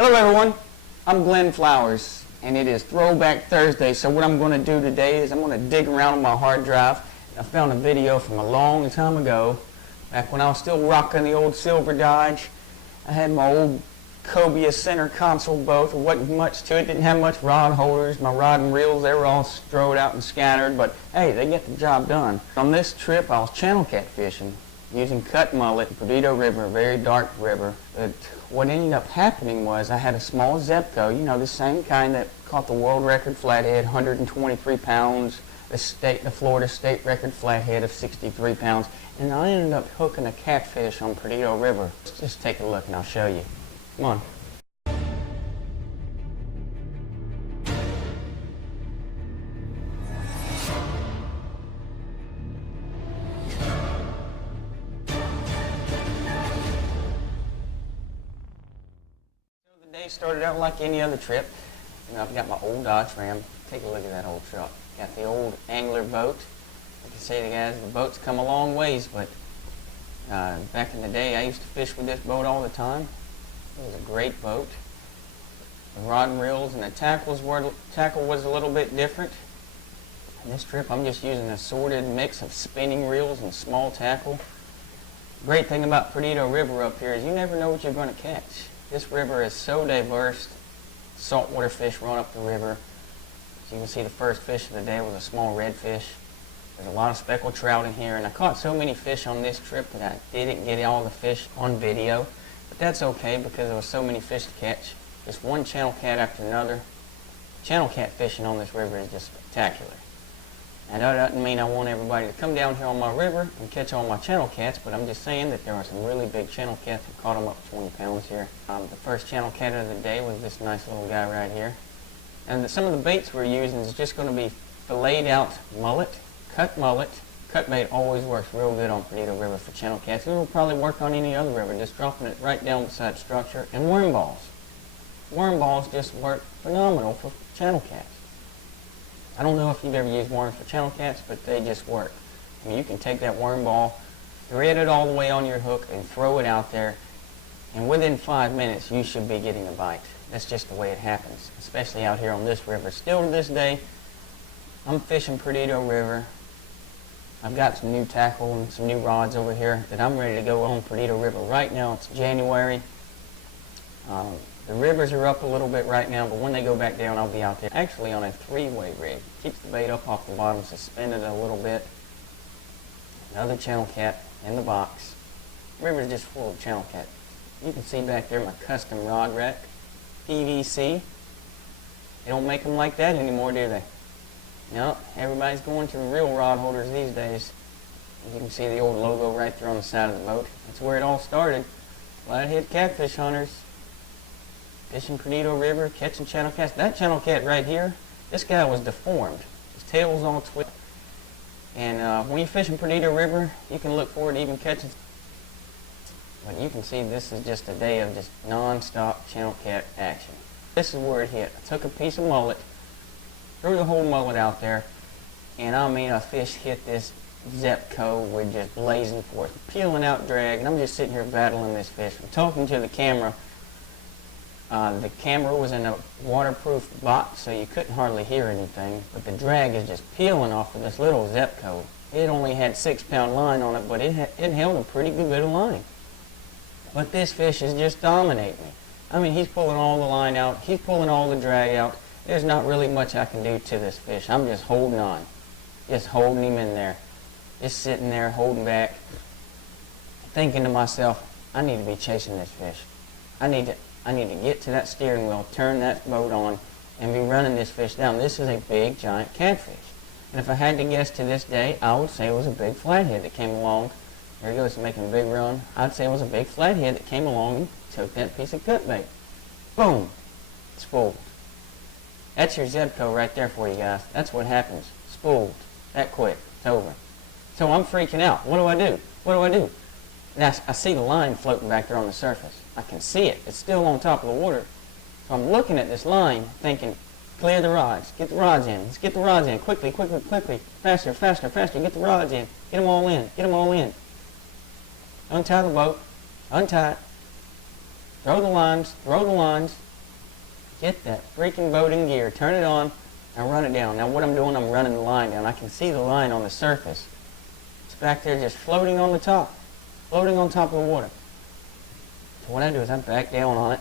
Hello everyone, I'm Glenn Flowers and it is Throwback Thursday. So what I'm going to do today is I'm going to dig around on my hard drive. I found a video from a long time ago, back when I was still rocking the old silver Dodge. I had my old cobia center console boat. There wasn't much to it, didn't have much rod holders. My rod and reels, they were all strode out and scattered, but hey, they get the job done. On this trip I was channel catfishing using cut mullet, Perdido River, a very dark river. But what ended up happening was I had a small zebco, you know, the same kind that caught the world record flathead, 123 pounds, the Florida state record flathead of 63 pounds, and I ended up hooking a catfish on Perdido River. Let's just take a look and I'll show you. Come on. The day started out like any other trip. You know, I've got my old Dodge Ram. Take a look at that old truck. Got the old angler boat. I can say to guys, the boat's come a long ways, but back in the day I used to fish with this boat all the time. It was a great boat. The rod and reels and the tackle was a little bit different. On this trip I'm just using an assorted mix of spinning reels and small tackle. Great thing about Perdido River up here is you never know what you're going to catch. This river is so diverse. Saltwater fish run up the river. As you can see, the first fish of the day was a small redfish. There's a lot of speckled trout in here, and I caught so many fish on this trip that I didn't get all the fish on video. But that's okay because there was so many fish to catch. Just one channel cat after another. Channel cat fishing on this river is just spectacular. And that doesn't mean I want everybody to come down here on my river and catch all my channel cats, but I'm just saying that there are some really big channel cats. I caught them up to 20 pounds here. The first channel cat of the day was this nice little guy right here. And some of the baits we're using is just going to be filleted out mullet. Cut bait always works real good on Perdido River for channel cats. It will probably work on any other river, just dropping it right down beside the structure. And worm balls. Worm balls just work phenomenal for channel cats. I don't know if you've ever used worms for channel cats, but they just work. I mean, you can take that worm ball, thread it all the way on your hook, and throw it out there, and within 5 minutes you should be getting a bite. That's just the way it happens, especially out here on this river. Still to this day, I'm fishing Perdido River. I've got some new tackle and some new rods over here that I'm ready to go on Perdido River. Right now it's January. The rivers are up a little bit right now, but when they go back down, I'll be out there. Actually on a three-way rig. Keeps the bait up off the bottom, suspended a little bit. Another channel cat in the box. The river's just full of channel cat. You can see back there my custom rod rack, PVC. They don't make them like that anymore, do they? No, everybody's going to the real rod holders these days. You can see the old logo right there on the side of the boat. That's where it all started. Flathead catfish hunters. Fishing Perdido River, catching channel cats. That channel cat right here, this guy was deformed. His tail was all twisted. And when you're fishing Perdido River, you can look forward to even catching. But you can see this is just a day of just non-stop channel cat action. This is where it hit. I took a piece of mullet, threw the whole mullet out there, and I mean a fish hit this zebco with just blazing forth, peeling out drag, and I'm just sitting here battling this fish. I'm talking to the camera. The camera was in a waterproof box, so you couldn't hardly hear anything, but the drag is just peeling off of this little zebco. It only had 6-pound line on it, but it held a pretty good bit of line. But this fish is just dominating me. I mean, he's pulling all the line out, he's pulling all the drag out. There's not really much I can do to this fish. I'm just holding on, just holding him in there, just sitting there holding back, thinking to myself, I need to be chasing this fish. I need to get to that steering wheel, turn that boat on, and be running this fish down. This is a big, giant catfish. And if I had to guess to this day, I would say it was a big flathead that came along. There he goes, making a big run. I'd say it was a big flathead that came along and took that piece of cut bait. Boom! Spooled. That's your zebco right there for you guys. That's what happens. Spooled. That quick. It's over. So I'm freaking out. What do I do? What do I do? Now I see the line floating back there on the surface. I can see it. It's still on top of the water. So I'm looking at this line thinking, clear the rods. Get the rods in. Let's get the rods in. Quickly, quickly, quickly. Faster, faster, faster. Get the rods in. Get them all in. Get them all in. Untie the boat. Untie it. Throw the lines. Throw the lines. Get that freaking boat in gear, turn it on, and run it down. Now what I'm doing, I'm running the line down. I can see the line on the surface. It's back there just floating on the top, floating on top of the water. So what I do is I back down on it.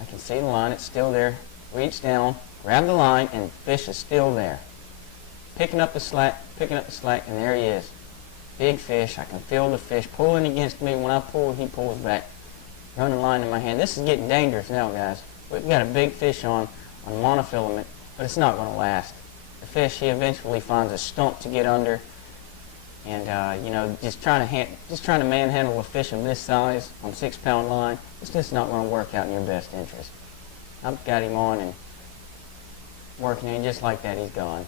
I can see the line, it's still there. Reach down, grab the line, and the fish is still there. Picking up the slack, and there he is. Big fish. I can feel the fish pulling against me. When I pull, he pulls back. Run the line in my hand. This is getting dangerous now, guys. We've got a big fish on monofilament, but it's not going to last. The fish, he eventually finds a stump to get under, and you know, just trying to manhandle a fish of this size on 6-pound line, it's just not going to work out in your best interest. I've got him on and working, and just like that, he's gone.